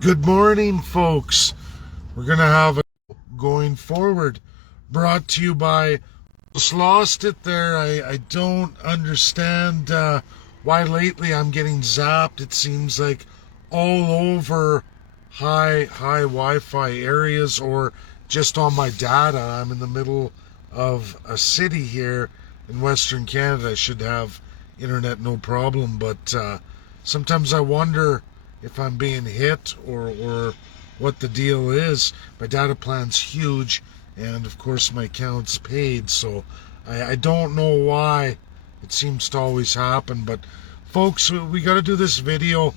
Good morning, folks. We're going to have a going forward brought to you by just lost it there. I don't understand why lately I'm getting zapped. It seems like all over high Wi-Fi areas or just on my data. I'm in the middle of a city here in Western Canada. I should have internet no problem, but sometimes I wonder if I'm being hit or what the deal is. My data plan's huge, and of course my account's paid, so I don't know why it seems to always happen. But folks, we got to do this video.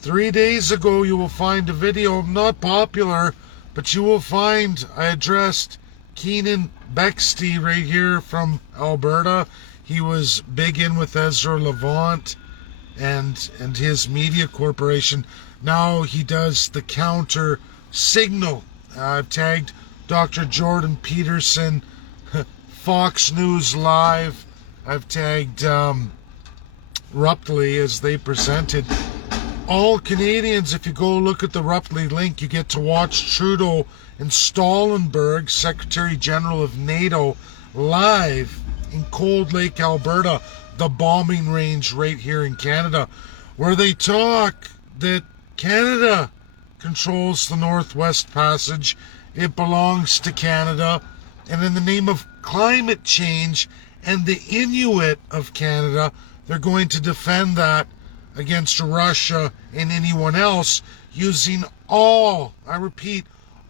3 days ago you will find a video, not popular, but you will find I addressed Keenan Bexty right here from Alberta. He was big in with Ezra Levant and his media corporation. Now he does the counter signal. I've tagged Dr. Jordan Peterson, Fox News Live. I've tagged Ruptly as they presented. All Canadians, if you go look at the Ruptly link, you get to watch Trudeau and Stoltenberg, Secretary General of NATO, live in Cold Lake, Alberta, the bombing range right here in Canada, where they talk that Canada controls the Northwest Passage. It belongs to Canada. And in the name of climate change and the Inuit of Canada, they're going to defend that against Russia and anyone else using all, I repeat,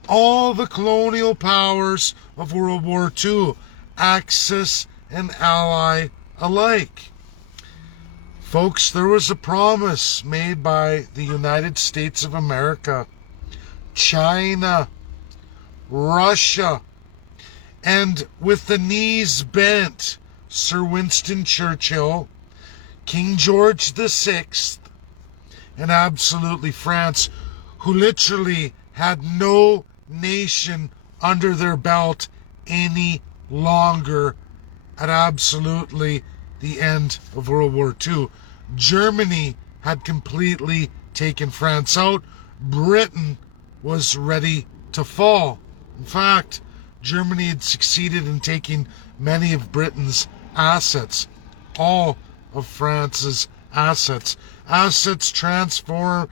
all the colonial powers of World War II, Axis and Ally alike. Folks, there was a promise made by the United States of America, China, Russia, and with the knees bent, Sir Winston Churchill, King George VI, and absolutely France, who literally had no nation under their belt any longer at absolutely the end of World War II. Germany had completely taken France out. Britain was ready to fall. In fact, Germany had succeeded in taking many of Britain's assets, all of France's assets transferred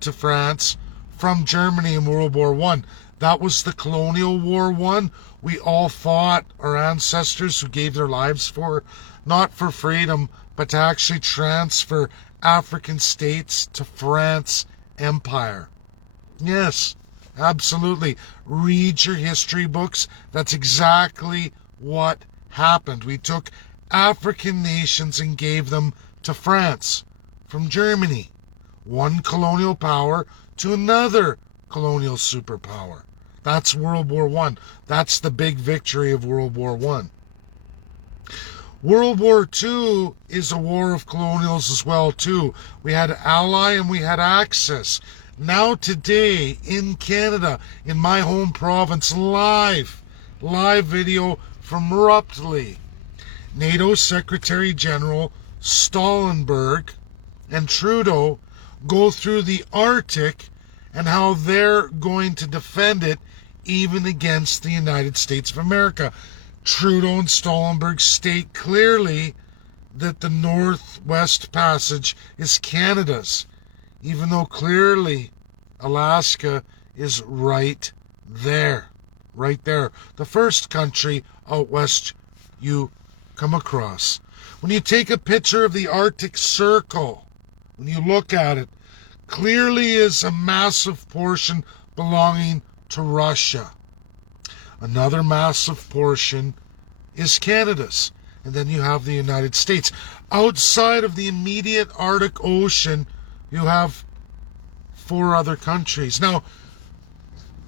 to France from Germany in World War I. That was the colonial war one we all fought, our ancestors who gave their lives for, not for freedom, but to actually transfer African states to France Empire. Yes, absolutely. Read your history books. That's exactly what happened. We took African nations and gave them to France from Germany. One colonial power to another colonial superpower. That's World War I. That's the big victory of World War I. World War II is a war of colonials as well, too. We had Ally and we had Axis. Now today in Canada, in my home province, live video from Ruptly, NATO Secretary General Stoltenberg and Trudeau go through the Arctic and how they're going to defend it even against the United States of America. Trudeau and Stoltenberg state clearly that the Northwest Passage is Canada's, even though clearly Alaska is right there. The first country out west you come across. When you take a picture of the Arctic Circle, when you look at it, clearly is a massive portion belonging to Russia. Another massive portion is Canada's. And then you have the United States. Outside of the immediate Arctic Ocean, you have 4 other countries. Now,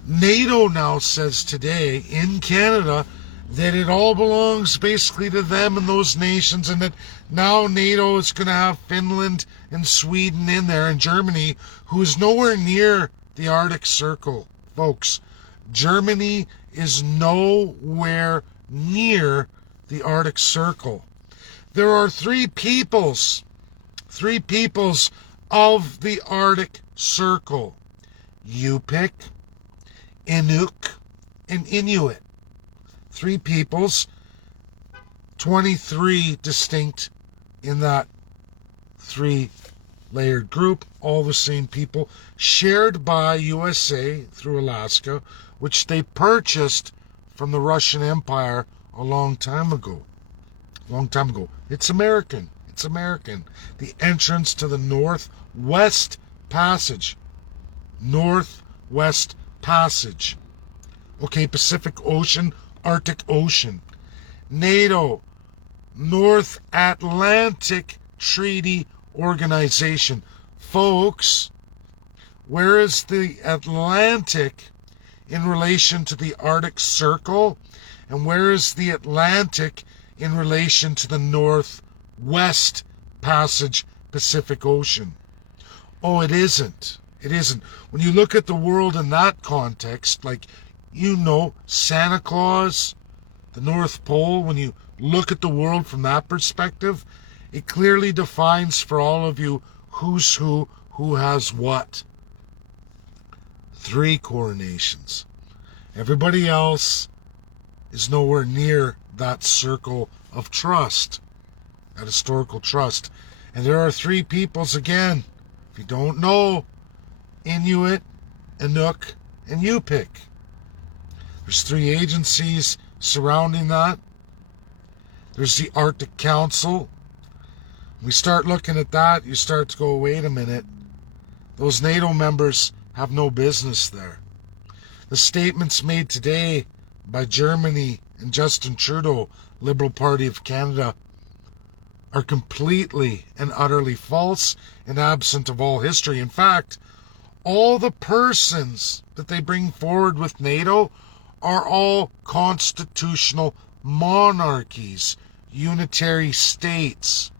NATO now says today in Canada that it all belongs basically to them and those nations, and that now NATO is going to have Finland and Sweden in there, and Germany, who is nowhere near the Arctic Circle. Folks, Germany is nowhere near the Arctic Circle. There are three peoples of the Arctic Circle. Yupik, Inuk, and Inuit. 3 peoples, 23 distinct in that 3-layered group, all the same people, shared by USA through Alaska, which they purchased from the Russian Empire a long time ago. It's American. It's American. The entrance to the Northwest Passage. Northwest Passage. Okay, Pacific Ocean, Arctic Ocean. NATO, North Atlantic Treaty Organization. Folks, where is the Atlantic in relation to the Arctic Circle? And where is the Atlantic in relation to the Northwest Passage Pacific Ocean? Oh, it isn't. It isn't. When you look at the world in that context, like, Santa Claus, the North Pole, when you look at the world from that perspective, it clearly defines for all of you who's who has what. 3 coronations. Everybody else is nowhere near that circle of trust, that historical trust. And there are 3 peoples again, if you don't know: Inuit, Inuk, and Yupik. There's 3 agencies surrounding that. There's the Arctic Council. When we start looking at that, you start to go, wait a minute. Those NATO members have no business there. The statements made today by Germany and Justin Trudeau, Liberal Party of Canada, are completely and utterly false and absent of all history. In fact, all the persons that they bring forward with NATO are all constitutional monarchies, unitary states,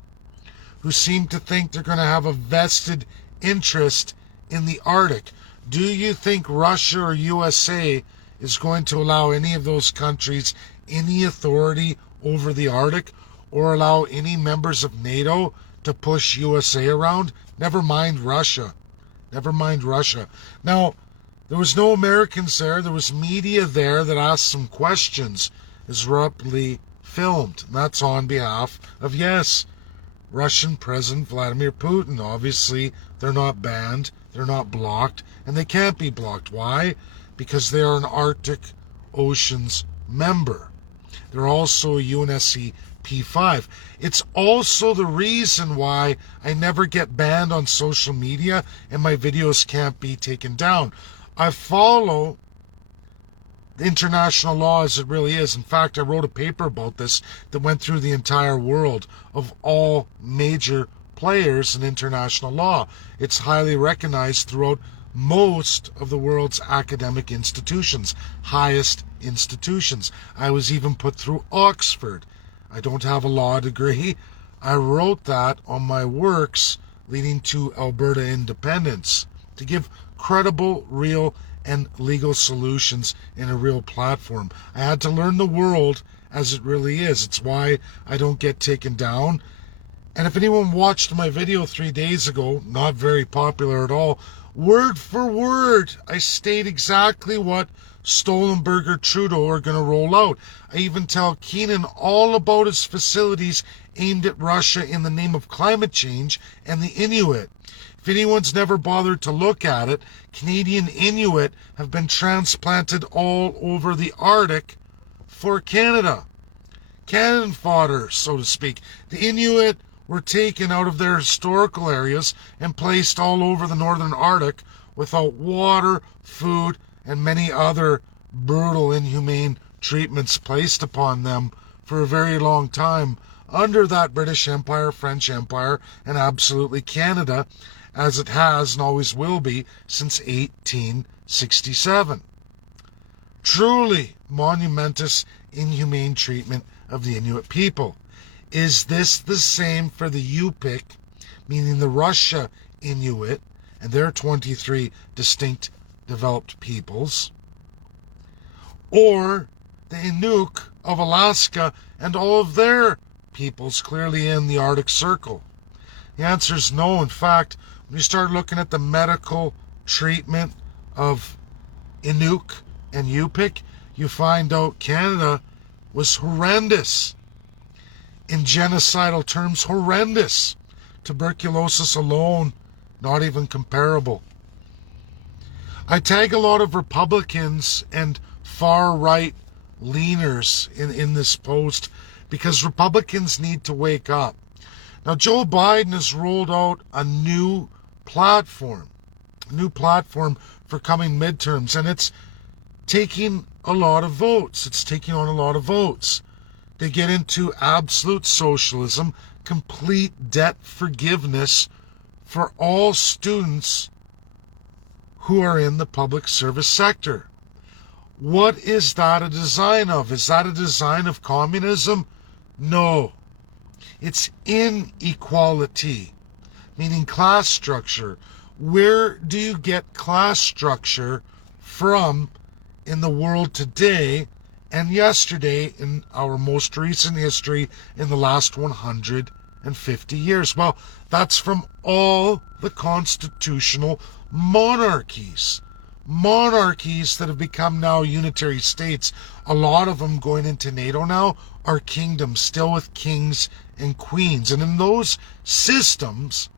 who seem to think they're going to have a vested interest in the Arctic. Do you think Russia or USA is going to allow any of those countries any authority over the Arctic, or allow any members of NATO to push USA around? Never mind Russia. Never mind Russia. Now, there was no Americans there. There was media there that asked some questions as Ruptly filmed. And that's on behalf of, yes, Russian President Vladimir Putin. Obviously, they're not banned, they're not blocked, and they can't be blocked. Why? Because they are an Arctic Oceans member. They're also a UNSC P5. It's also the reason why I never get banned on social media and my videos can't be taken down. I follow the international law as it really is. In fact, I wrote a paper about this that went through the entire world of all major players in international law. It's highly recognized throughout most of the world's academic institutions, highest institutions. I was even put through Oxford. I don't have a law degree. I wrote that on my works leading to Alberta independence, to give credible, real, and legal solutions in a real platform. I had to learn the world as it really is. It's why I don't get taken down. And if anyone watched my video 3 days ago, not very popular at all, word for word, I state exactly what Stoltenberg or Trudeau are going to roll out. I even tell Keenan all about his facilities aimed at Russia in the name of climate change and the Inuit. If anyone's never bothered to look at it, Canadian Inuit have been transplanted all over the Arctic for Canada. Cannon fodder, so to speak. The Inuit were taken out of their historical areas and placed all over the northern Arctic without water, food, and many other brutal, inhumane treatments placed upon them for a very long time under that British Empire, French Empire, and absolutely Canada, as it has and always will be since 1867. Truly monumentous, inhumane treatment of the Inuit people. Is this the same for the Yupik, meaning the Russia Inuit, and their 23 distinct developed peoples? Or the Inuk of Alaska and all of their peoples clearly in the Arctic Circle? The answer is no. In fact, When you start looking at the medical treatment of Inuk and Yupik, you find out Canada was horrendous. In genocidal terms, horrendous. Tuberculosis alone, not even comparable. I tag a lot of Republicans and far-right leaners in this post because Republicans need to wake up. Now, Joe Biden has rolled out a new platform for coming midterms, and it's taking a lot of votes. It's taking on a lot of votes. They get into absolute socialism, complete debt forgiveness for all students who are in the public service sector. What is that a design of? Is that a design of communism? No. It's inequality, meaning class structure. Where do you get class structure from in the world today and yesterday in our most recent history in the last 150 years? Well, that's from all the constitutional monarchies. Monarchies that have become now unitary states. A lot of them going into NATO now are kingdoms, still with kings and queens. And in those systems,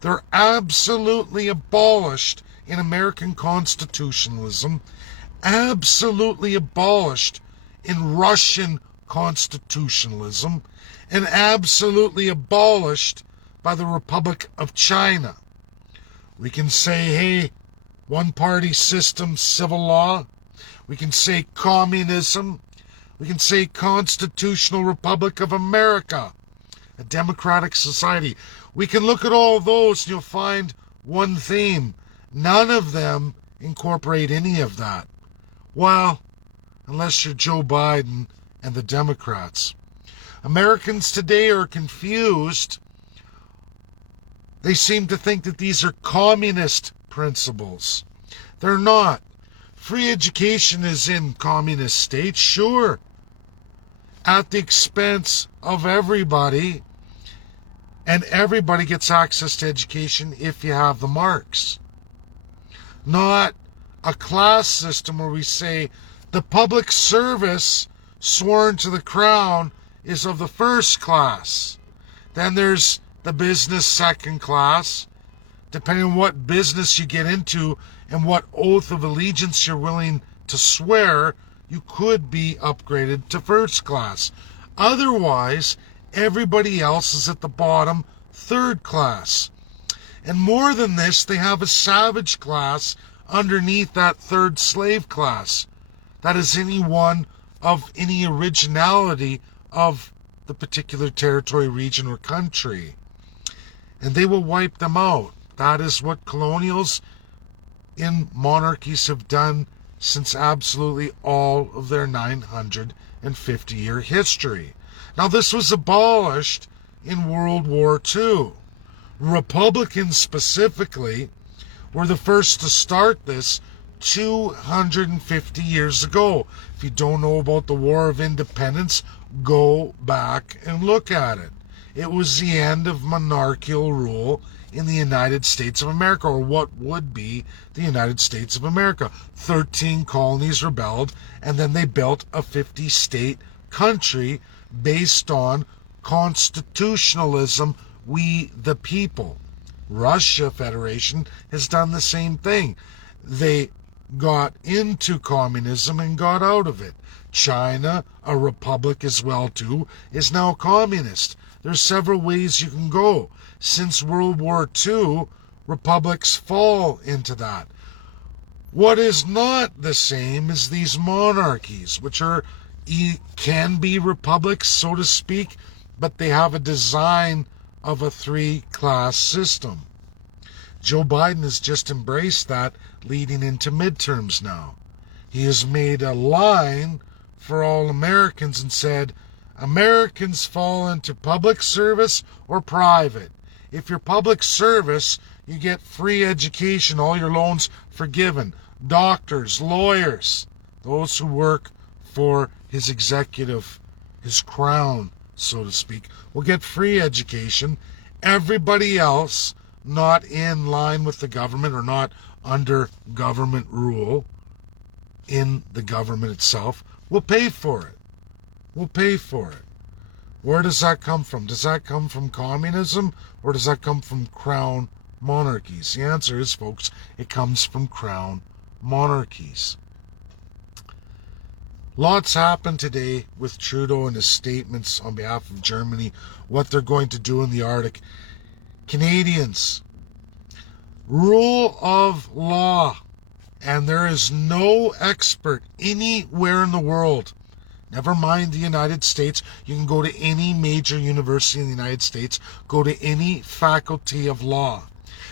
they're absolutely abolished in American constitutionalism, absolutely abolished in Russian constitutionalism, and absolutely abolished by the Republic of China. We can say, hey, one-party system, civil law. We can say communism. We can say Constitutional Republic of America, a democratic society. We can look at all those and you'll find one theme. None of them incorporate any of that. Well, unless you're Joe Biden and the Democrats. Americans today are confused. They seem to think that these are communist principles. They're not. Free education is in communist states, sure, at the expense of everybody, and everybody gets access to education if you have the marks. Not a class system where we say the public service sworn to the crown is of the first class. Then there's the business second class. Depending on what business you get into and what oath of allegiance you're willing to swear, you could be upgraded to first class. Otherwise, everybody else is at the bottom, third class. And more than this, they have a savage class underneath that third slave class. That is anyone of any originality of the particular territory, region, or country. And they will wipe them out. That is what colonials in monarchies have done since absolutely all of their 950-year history. Now, this was abolished in World War II. Republicans specifically were the first to start this 250 years ago. If you don't know about the War of Independence, go back and look at it. It was the end of monarchical rule in the United States of America, or what would be the United States of America. 13 colonies rebelled, and then they built a 50-state country based on constitutionalism, we the people. Russia Federation has done the same thing. They got into communism and got out of it. China, a republic as well too, is now communist. There's several ways you can go. Since World War II, republics fall into that. What is not the same is these monarchies, which can be republics, so to speak, but they have a design of a three-class system. Joe Biden has just embraced that leading into midterms now. He has made a line for all Americans and said, Americans fall into public service or private. If you're public service, you get free education, all your loans forgiven. Doctors, lawyers, those who work for his executive, his crown, so to speak, will get free education. Everybody else not in line with the government or not under government rule in the government itself will pay for it. Will pay for it. Where does that come from? Does that come from communism or does that come from crown monarchies? The answer is, folks, it comes from crown monarchies. Lots happened today with Trudeau and his statements on behalf of Germany, what they're going to do in the Arctic. Canadians, rule of law, and there is no expert anywhere in the world, never mind the United States. You can go to any major university in the United States, go to any faculty of law,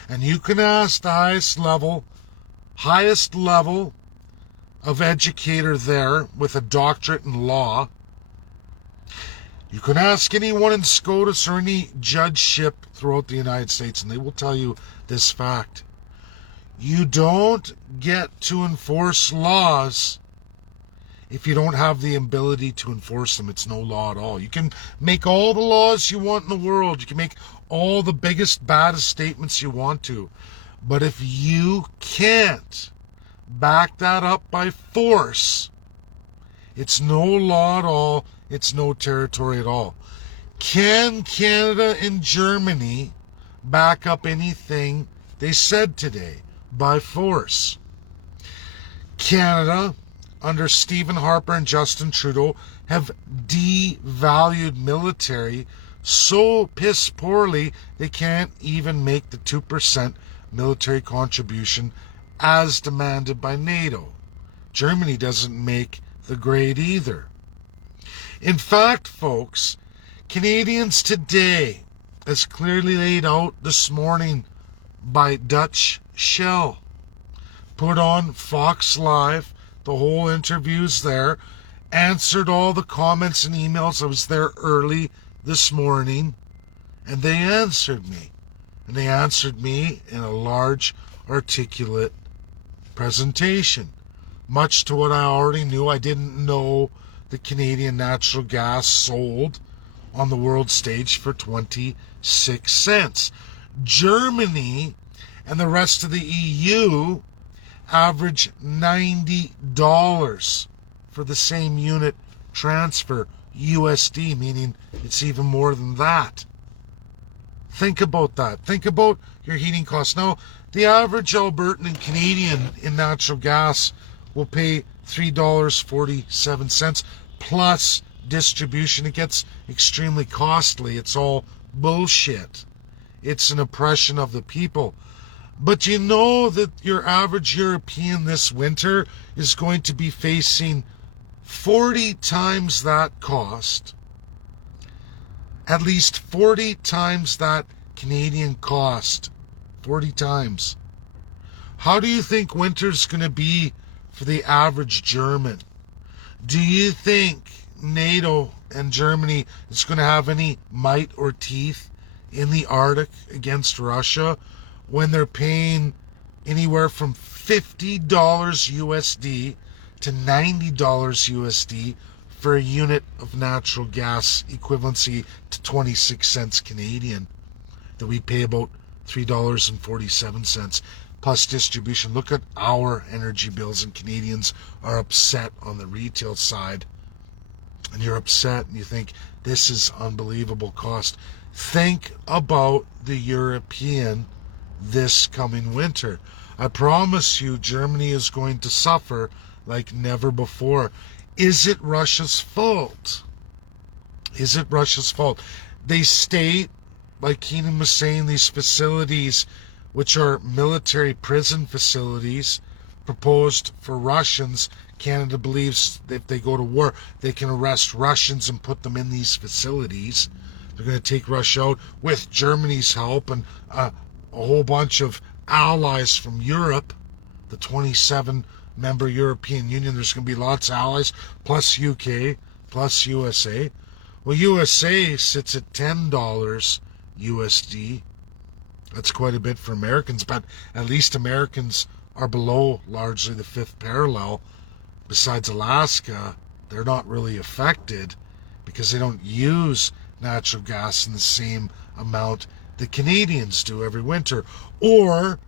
and you can ask the highest level of educator there with a doctorate in law. You can ask anyone in SCOTUS or any judgeship throughout the United States, and they will tell you this fact. You don't get to enforce laws if you don't have the ability to enforce them. It's no law at all. You can make all the laws you want in the world. You can make all the biggest, baddest statements you want to. But if you can't back that up by force, it's no law at all. It's no territory at all. Can Canada and Germany back up anything they said today by force? Canada, under Stephen Harper and Justin Trudeau, have devalued military so piss poorly they can't even make the 2% military contribution as demanded by NATO. Germany doesn't make the grade either. In fact, folks, Canadians today, as clearly laid out this morning by Dutch Shell, put on Fox Live, the whole interview's there, answered all the comments and emails. I was there early this morning, and they answered me. And they answered me in a large, articulate presentation. Much to what I already knew. I didn't know that Canadian natural gas sold on the world stage for 26 cents. Germany and the rest of the EU average $90 for the same unit transfer, USD, meaning it's even more than that. Think about that. Think about your heating costs. Now, the average Albertan and Canadian in natural gas will pay $3.47 plus distribution. It gets extremely costly. It's all bullshit. It's an oppression of the people. But you know that your average European this winter is going to be facing 40 times that cost, at least 40 times that Canadian cost, 40 times. How do you think winter's going to be for the average German? Do you think NATO and Germany is going to have any might or teeth in the Arctic against Russia when they're paying anywhere from $50 USD to $90 USD for a unit of natural gas, equivalency to 26 cents Canadian, that we pay about $3.47 plus distribution? Look at our energy bills, and Canadians are upset on the retail side. And you're upset and you think this is unbelievable cost. Think about the European this coming winter. I promise you, Germany is going to suffer like never before. Is it Russia's fault? Is it Russia's fault? They state, like Keenan was saying, these facilities, which are military prison facilities proposed for Russians. Canada believes that if they go to war, they can arrest Russians and put them in these facilities. They're going to take Russia out with Germany's help and a whole bunch of allies from Europe, the 27-member European Union. There's going to be lots of allies, plus UK, plus USA. Well, USA sits at $10 USD. That's quite a bit for Americans, but at least Americans are below largely the fifth parallel. Besides Alaska, they're not really affected because they don't use natural gas in the same amount the Canadians do every winter, or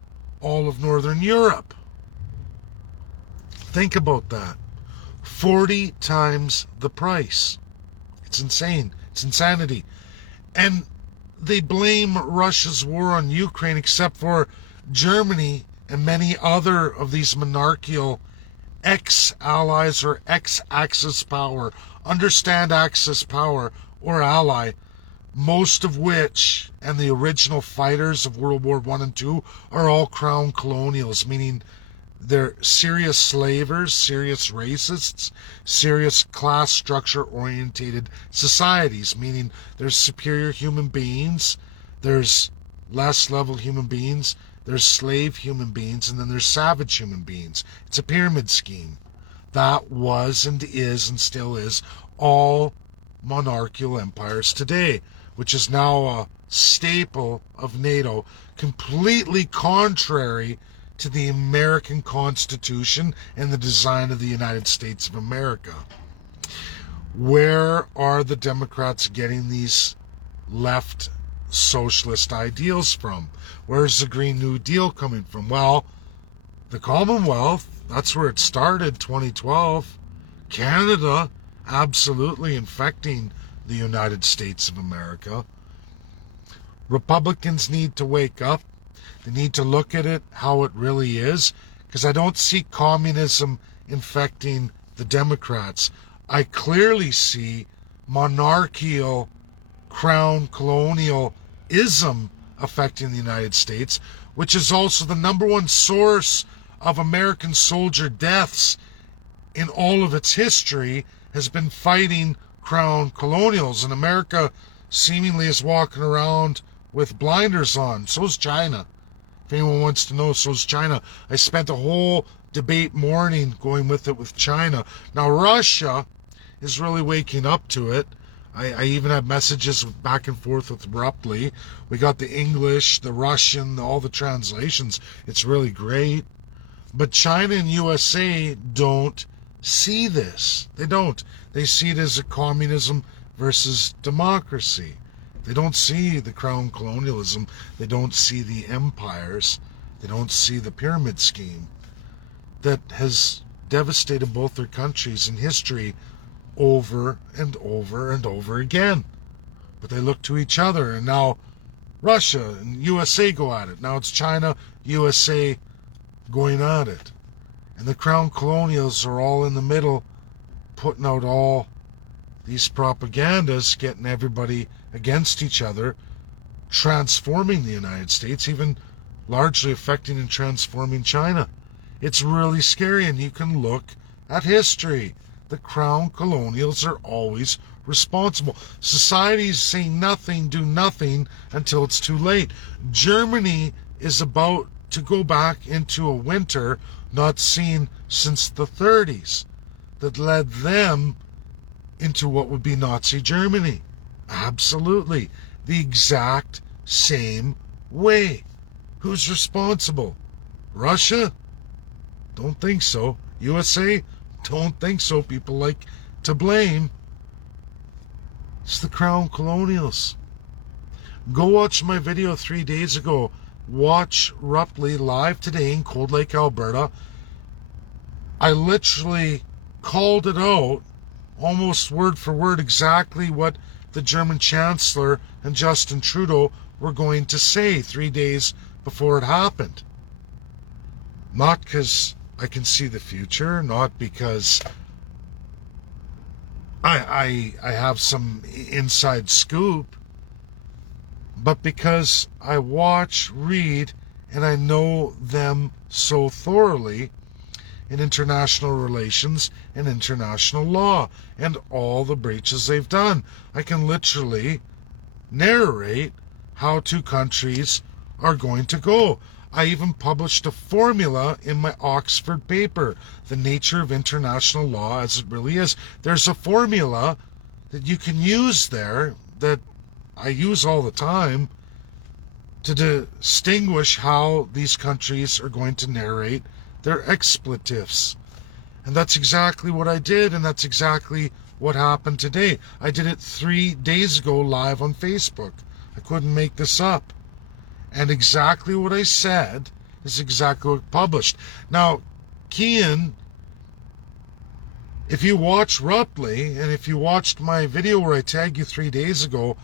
all of Northern Europe. Think about that. 40 times the price. It's insane. It's insanity. And they blame Russia's war on Ukraine, except for Germany and many other of these monarchical ex-allies or ex-Axis power. Understand Axis power or ally, most of which, and the original fighters of World War I and II, are all crown colonials, meaning they're serious slavers, serious racists, serious class structure orientated societies, meaning there's superior human beings, there's less level human beings, there's slave human beings, and then there's savage human beings. It's a pyramid scheme. That was and is and still is all monarchical empires today, which is now a staple of NATO, completely contrary to the American Constitution and the design of the United States of America. Where are the Democrats getting these left socialist ideals from? Where's the Green New Deal coming from? Well, the Commonwealth, that's where it started, 2012. Canada, absolutely infecting the United States of America. Republicans need to wake up. They need to look at it how it really is, because I don't see communism infecting the Democrats. I clearly see monarchical, crown colonialism affecting the United States, which is also the number one source of American soldier deaths in all of its history, has been fighting crown colonials. And America seemingly is walking around with blinders on. So is China. If anyone wants to know, so is China. I spent a whole debate morning going with it with China. Now, Russia is really waking up to it. I even have messages back and forth with Ruptly. We got the English, the Russian, all the translations. It's really great. But China and USA don't see this. They don't. They see it as a communism versus democracy. They don't see the crown colonialism. They don't see the empires. They don't see the pyramid scheme that has devastated both their countries in history over and over and over again. But they look to each other, and now Russia and USA go at it. Now it's China, USA going at it. And the crown colonials are all in the middle, putting out all these propagandas, getting everybody against each other, transforming the United States, even largely affecting and transforming China. It's really scary, and you can look at history. The crown colonials are always responsible. Societies say nothing, do nothing until it's too late. Germany is about to go back into a winter not seen since the 30s that led them into what would be Nazi Germany. Absolutely. The exact same way. Who's responsible? Russia? Don't think so. USA? Don't think so. People like to blame. It's the crown colonials. Go watch my video 3 days ago. Watch Ruptly live today in Cold Lake, Alberta. I literally called it out, almost word for word, exactly what the German Chancellor and Justin Trudeau were going to say 3 days before it happened. Not because I can see the future, not because I have some inside scoop, but because I watch, read, and I know them so thoroughly in international relations and international law and all the breaches they've done. I can literally narrate how two countries are going to go. I even published a formula in my Oxford paper, The Nature of International Law as It Really Is. There's a formula that you can use there that I use all the time to distinguish how these countries are going to narrate their expletives. And that's exactly what I did, and that's exactly what happened today. I did it 3 days ago live on Facebook. I couldn't make this up. And exactly what I said is exactly what published. Now, Kian, if you watch Ruptly, and if you watched my video where I tagged you 3 days ago,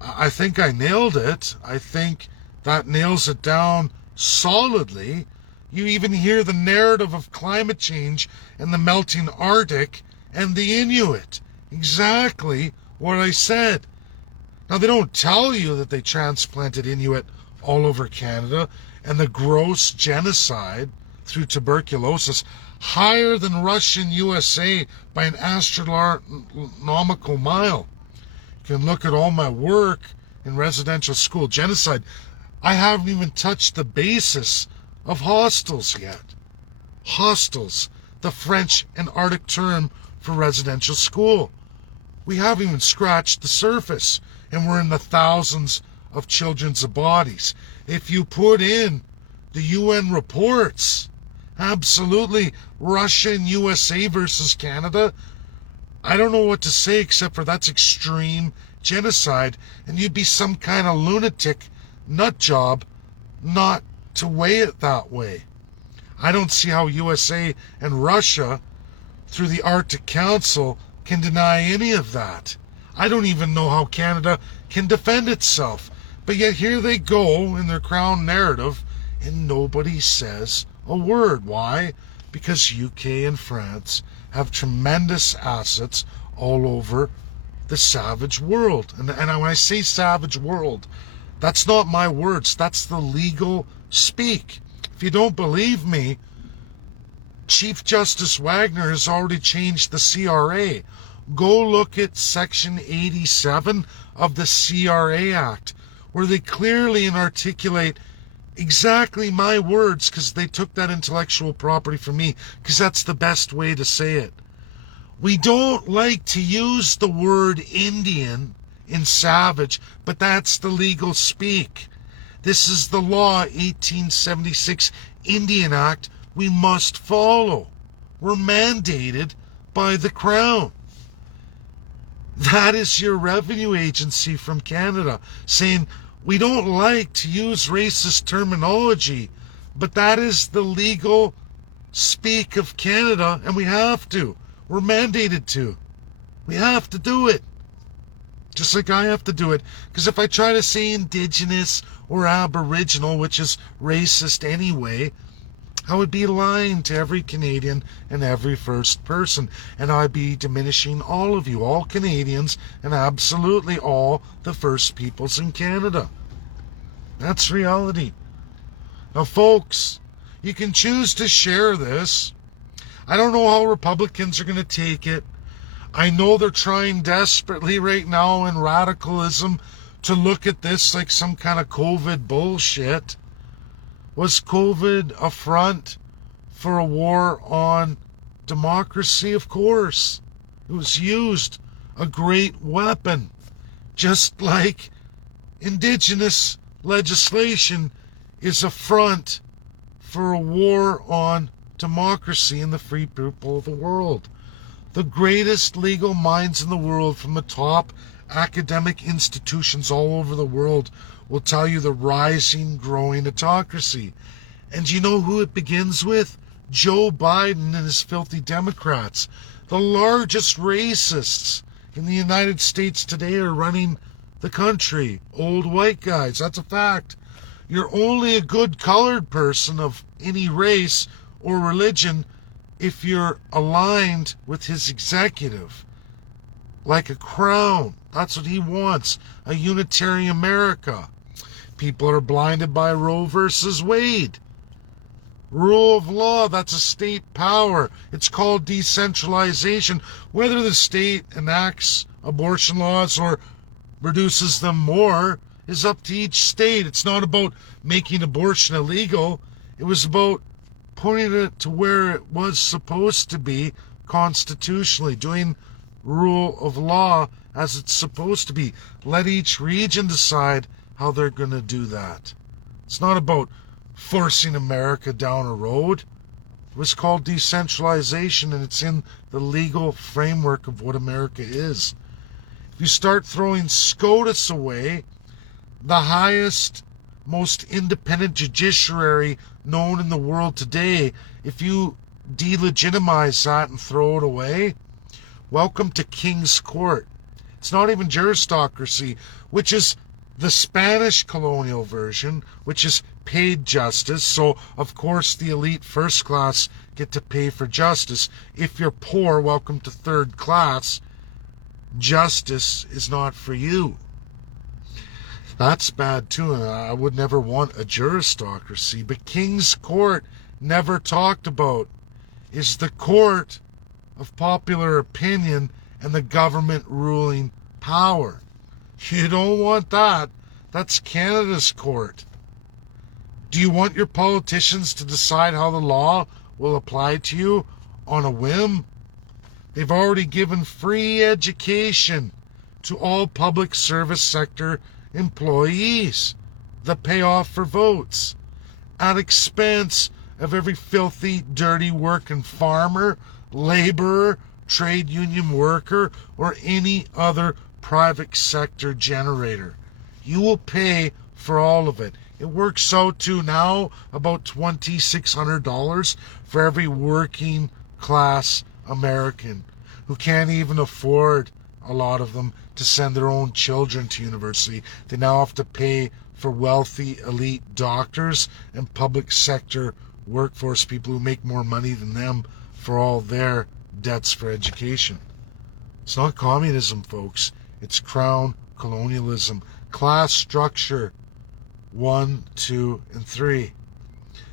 I think I nailed it. I think that nails it down solidly. You even hear the narrative of climate change and the melting Arctic and the Inuit. Exactly what I said. Now, they don't tell you that they transplanted Inuit all over Canada and the gross genocide through tuberculosis, higher than Russian USA by an astronomical mile. You can look at all my work in residential school genocide. I haven't even touched the basis of hostels yet. Hostels, the French and Arctic term for residential school. We haven't even scratched the surface, and we're in the thousands of children's bodies. If you put in the UN reports, absolutely, Russia and USA versus Canada, I don't know what to say except for that's extreme genocide, and you'd be some kind of lunatic nut job not to weigh it that way. I don't see how USA and Russia, through the Arctic Council, can deny any of that. I don't even know how Canada can defend itself. But yet here they go in their crown narrative, and nobody says a word. Why? Because UK and France have tremendous assets all over the savage world. And when I say savage world, that's not my words. That's the legal speak. If you don't believe me, Chief Justice Wagner has already changed the CRA. Go look at Section 87 of the CRA Act, where they clearly articulate exactly my words, because they took that intellectual property from me, because that's the best way to say it. We don't like to use the word Indian in savage, but that's the legal speak. This is the law, 1876 Indian Act, we must follow. We're mandated by the Crown. That is your revenue agency from Canada saying, we don't like to use racist terminology, but that is the legal speak of Canada, and we have to. We're mandated to. We have to do it. Just like I have to do it. Because if I try to say Indigenous or Aboriginal, which is racist anyway, I would be lying to every Canadian and every first person. And I'd be diminishing all of you, all Canadians, and absolutely all the First Peoples in Canada. That's reality. Now, folks, you can choose to share this. I don't know how Republicans are going to take it. I know they're trying desperately right now in radicalism to look at this like some kind of COVID bullshit. Was COVID a front for a war on democracy? Of course. It was used, a great weapon. Just like Indigenous legislation is a front for a war on democracy and the free people of the world. The greatest legal minds in the world from the top academic institutions all over the world will tell you the rising, growing autocracy. And you know who it begins with? Joe Biden and his filthy Democrats. The largest racists in the United States today are running the country. Old white guys, that's a fact. You're only a good colored person of any race or religion if you're aligned with his executive. Like a crown. That's what he wants. A unitary America. People are blinded by Roe versus Wade. Rule of law, that's a state power. It's called decentralization. Whether the state enacts abortion laws or reduces them more is up to each state. It's not about making abortion illegal. It was about putting it to where it was supposed to be constitutionally, doing rule of law as it's supposed to be. Let each region decide how they're going to do that. It's not about forcing America down a road. It was called decentralization, and it's in the legal framework of what America is. If you start throwing SCOTUS away, the highest most independent judiciary known in the world today, if you delegitimize that and throw it away, welcome to King's Court. It's not even juristocracy, which is the Spanish colonial version, which is paid justice. So, of course, the elite first class get to pay for justice. If you're poor, welcome to third class. Justice is not for you. That's bad too. I would never want a juristocracy. But King's Court, never talked about, is the court of popular opinion and the government ruling power. You don't want that. That's Canada's court. Do you want your politicians to decide how the law will apply to you on a whim? They've already given free education to all public service sector employees. The payoff for votes at expense of every filthy, dirty working farmer, laborer, trade union worker, or any other private sector generator. You will pay for all of it. It works out to now about $2,600 for every working class American who can't even afford, a lot of them, to send their own children to university. They now have to pay for wealthy elite doctors and public sector workforce people who make more money than them for all their debts for education. It's not communism, folks. It's crown colonialism. Class structure 1, 2, and 3.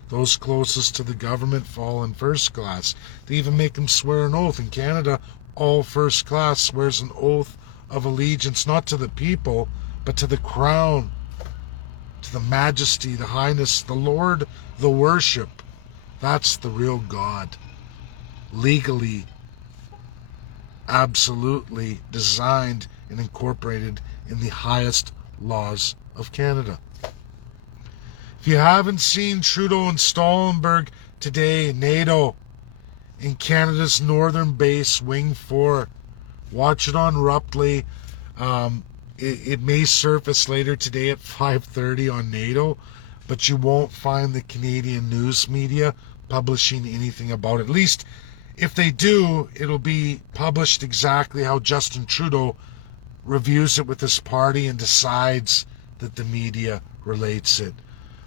Those closest to the government fall in first class. They even make them swear an oath. In Canada, all first class swears an oath of allegiance, not to the people, but to the crown, to the majesty, the highness, the Lord, the worship. That's the real God. Legally, absolutely designed and incorporated in the highest laws of Canada. If you haven't seen Trudeau and Stoltenberg today, NATO, in Canada's northern base, Wing 4, watch it on Ruptly. It may surface later today at 5:30 on NATO, but you won't find the Canadian news media publishing anything about it. At least, if they do, it'll be published exactly how Justin Trudeau reviews it with his party and decides that the media relates it.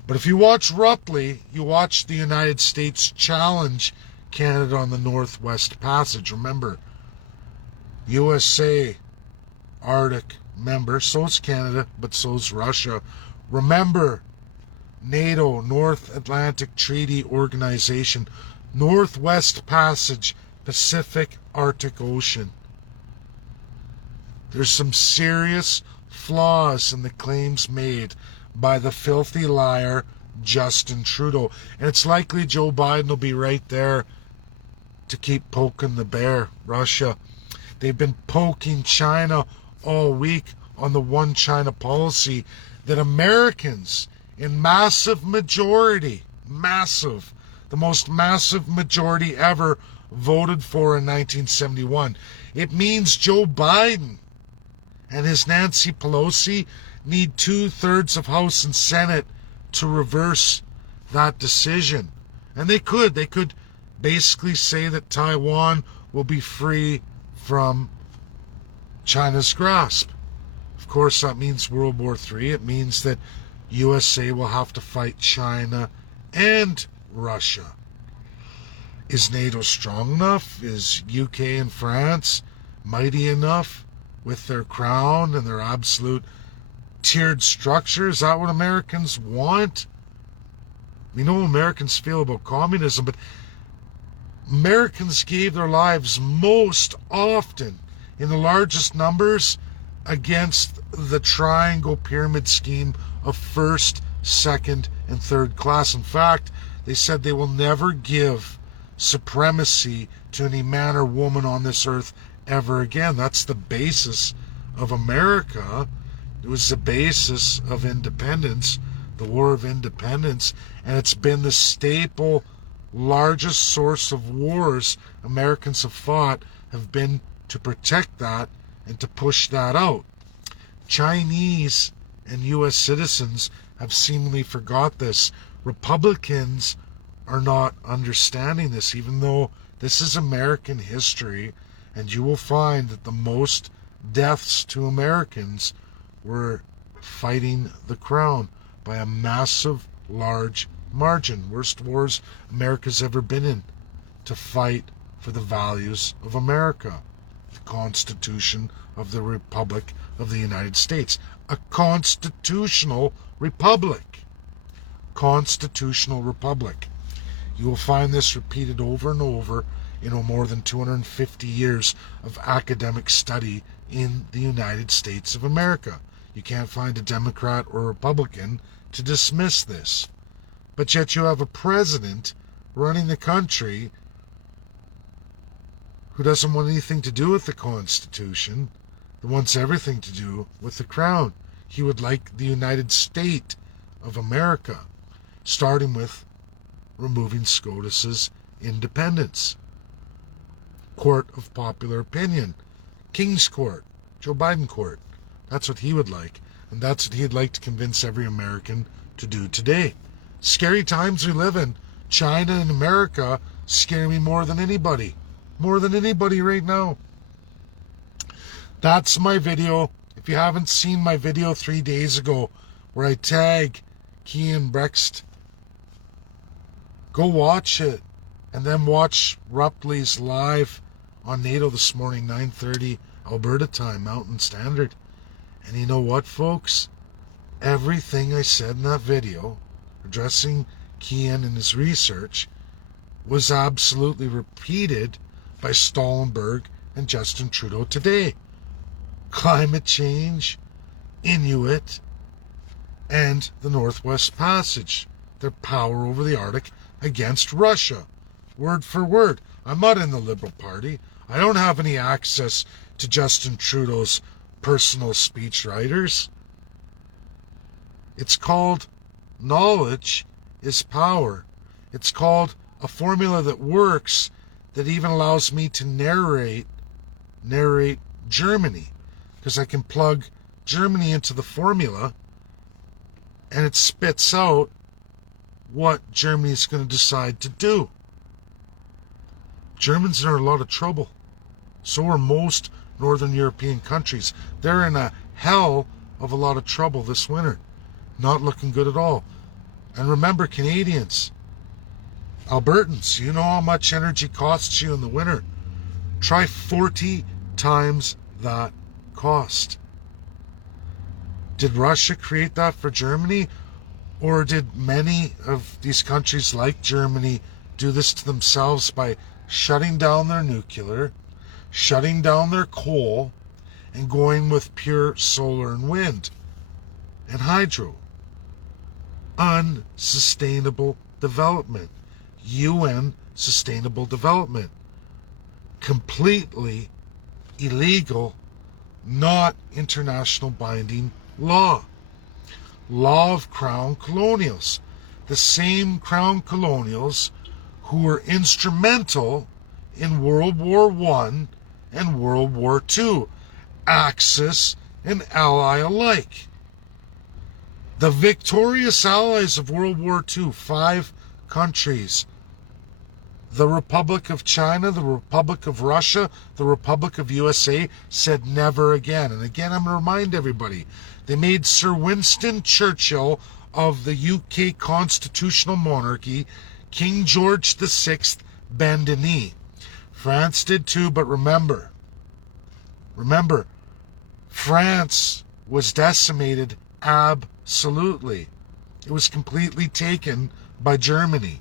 But if you watch Ruptly, you watch the United States challenge Canada on the Northwest Passage. Remember, USA, Arctic member, so is Canada, but so is Russia. Remember, NATO, North Atlantic Treaty Organization, Northwest Passage, Pacific Arctic Ocean. There's some serious flaws in the claims made by the filthy liar Justin Trudeau. And it's likely Joe Biden will be right there to keep poking the bear, Russia. They've been poking China all week on the one China policy that Americans in massive majority, the most massive majority ever, voted for in 1971. It means Joe Biden and his Nancy Pelosi need 2/3 of House and Senate to reverse that decision. And they could basically say that Taiwan will be free from China's grasp. Of course, that means World War III. It means that USA will have to fight China and Russia. Is NATO strong enough? Is UK and France mighty enough with their crown and their absolute tiered structure? Is that what Americans want? We know how Americans feel about communism, but Americans gave their lives most often in the largest numbers against the triangle pyramid scheme of first, second, and third class. In fact, they said they will never give supremacy to any man or woman on this earth ever again. That's the basis of America. It was the basis of independence, the War of Independence, and it's been the staple, largest source of wars Americans have fought, have been to protect that and to push that out. Chinese and U.S. citizens have seemingly forgot this. Republicans are not understanding this, even though this is American history, and you will find that the most deaths to Americans were fighting the crown by a massive, large margin. Worst wars America's ever been in, to fight for the values of America, the Constitution of the Republic of the United States. A constitutional republic. Constitutional republic. You will find this repeated over and over in more than 250 years of academic study in the United States of America. You can't find a Democrat or Republican to dismiss this. But yet you have a president running the country who doesn't want anything to do with the Constitution, that wants everything to do with the crown. He would like the United States of America, starting with removing SCOTUS's independence. Court of popular opinion. King's Court. Joe Biden Court. That's what he would like. And that's what he'd like to convince every American to do today. Scary times we live in. China and America scare me more than anybody. More than anybody right now. That's my video. If you haven't seen my video 3 days ago where I tag Kean Brext, go watch it. And then watch Ruptly's live on NATO this morning, 9:30 Alberta time, Mountain Standard. And you know what, folks? Everything I said in that video addressing Kean and his research was absolutely repeated by Stoltenberg and Justin Trudeau today. Climate change, Inuit, and the Northwest Passage. Their power over the Arctic against Russia. Word for word. I'm not in the Liberal Party. I don't have any access to Justin Trudeau's personal speech writers. It's called knowledge is power. It's called a formula that works, that even allows me to narrate Germany, because I can plug Germany into the formula and it spits out what Germany is going to decide to do. Germans are in a lot of trouble. So are most Northern European countries. They're in a hell of a lot of trouble this winter. Not looking good at all. And remember, Canadians, Albertans, you know how much energy costs you in the winter. Try 40 times that cost. Did Russia create that for Germany? Or did many of these countries like Germany do this to themselves by shutting down their nuclear, shutting down their coal, and going with pure solar and wind and hydro? Unsustainable development. UN Sustainable Development. Completely illegal, not international binding law. Law of Crown Colonials. The same Crown Colonials who were instrumental in World War I and World War II, Axis and Ally alike. The victorious allies of World War II, 5 countries: the Republic of China, the Republic of Russia, the Republic of USA, said never again. And again, I'm going to remind everybody, they made Sir Winston Churchill of the UK constitutional monarchy, King George VI, bend a knee. France did too, but remember, France was decimated absolutely. It was completely taken by Germany.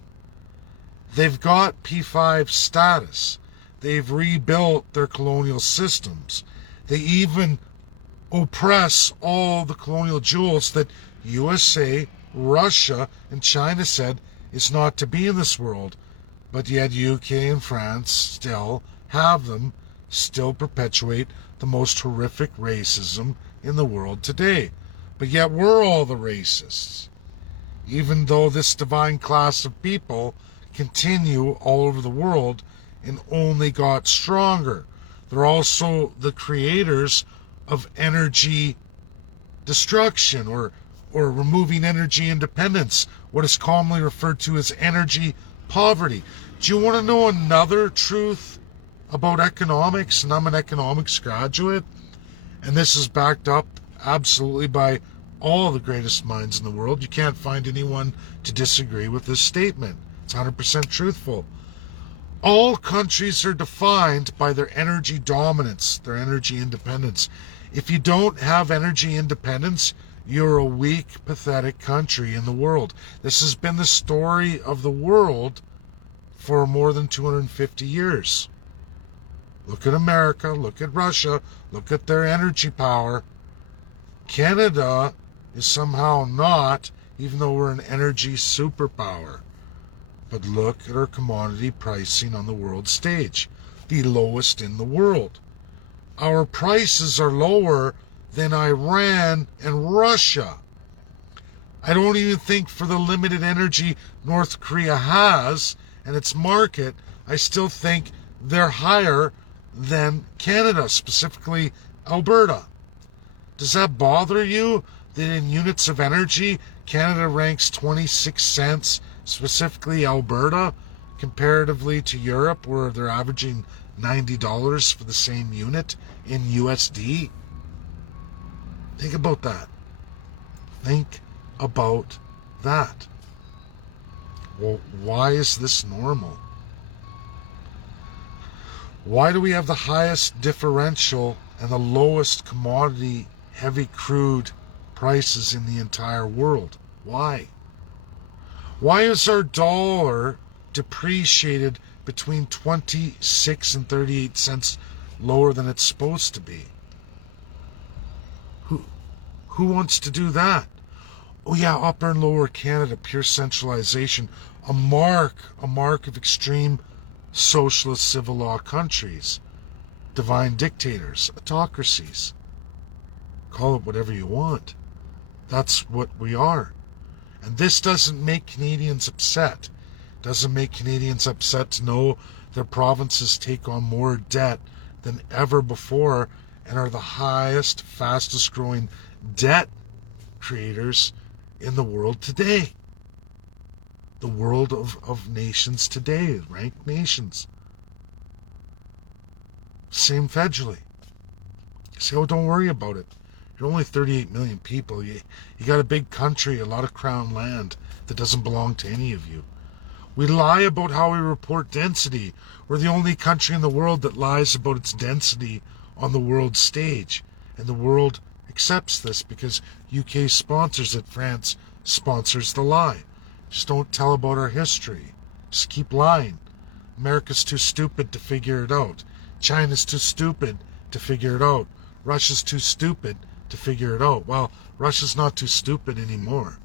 They've got P5 status. They've rebuilt their colonial systems. They even oppress all the colonial jewels that USA, Russia, and China said is not to be in this world. But yet UK and France still have them, still perpetuate the most horrific racism in the world today. But yet we're all the racists. Even though this divine class of people continue all over the world and only got stronger. They're also the creators of energy destruction or or removing energy independence, what is commonly referred to as energy poverty. Do you want to know another truth about economics? And I'm an economics graduate, and this is backed up absolutely by all the greatest minds in the world. You can't find anyone to disagree with this statement. It's 100% truthful. All countries are defined by their energy dominance, their energy independence. If you don't have energy independence, you're a weak, pathetic country in the world. This has been the story of the world for more than 250 years. Look at America, look at Russia, look at their energy power. Canada is somehow not, even though we're an energy superpower. But look at our commodity pricing on the world stage, the lowest in the world. Our prices are lower than Iran and Russia. I don't even think for the limited energy North Korea has and its market, I still think they're higher than Canada, specifically Alberta. Does that bother you that in units of energy, Canada ranks 26 cents, specifically Alberta, comparatively to Europe, where they're averaging $90 for the same unit in USD? Think about that. Think about that. Well, why is this normal? Why do we have the highest differential and the lowest commodity heavy crude prices in the entire world? Why? Why is our dollar depreciated between 26 and 38 cents lower than it's supposed to be? Who wants to do that? Oh yeah, Upper and Lower Canada, pure centralization, a mark of extreme socialist civil law countries, divine dictators, autocracies. Call it whatever you want. That's what we are. And this doesn't make Canadians upset. It doesn't make Canadians upset to know their provinces take on more debt than ever before and are the highest, fastest growing debt creators in the world today. The world of nations today, ranked nations. Same federally. So don't worry about it. You're only 38 million people. You got a big country, a lot of crown land that doesn't belong to any of you. We lie about how we report density. We're the only country in the world that lies about its density on the world stage. And the world accepts this because UK sponsors it, France sponsors the lie. Just don't tell about our history. Just keep lying. America's too stupid to figure it out. China's too stupid to figure it out. Russia's too stupid to figure it out. Well, Russia's not too stupid anymore.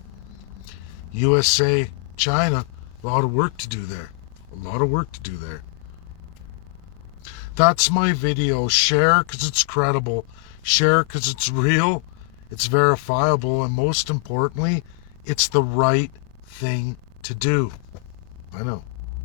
USA, China, a lot of work to do there. A lot of work to do there. That's my video. Share because it's credible. Share because it's real. It's verifiable. And most importantly, it's the right thing to do. I know.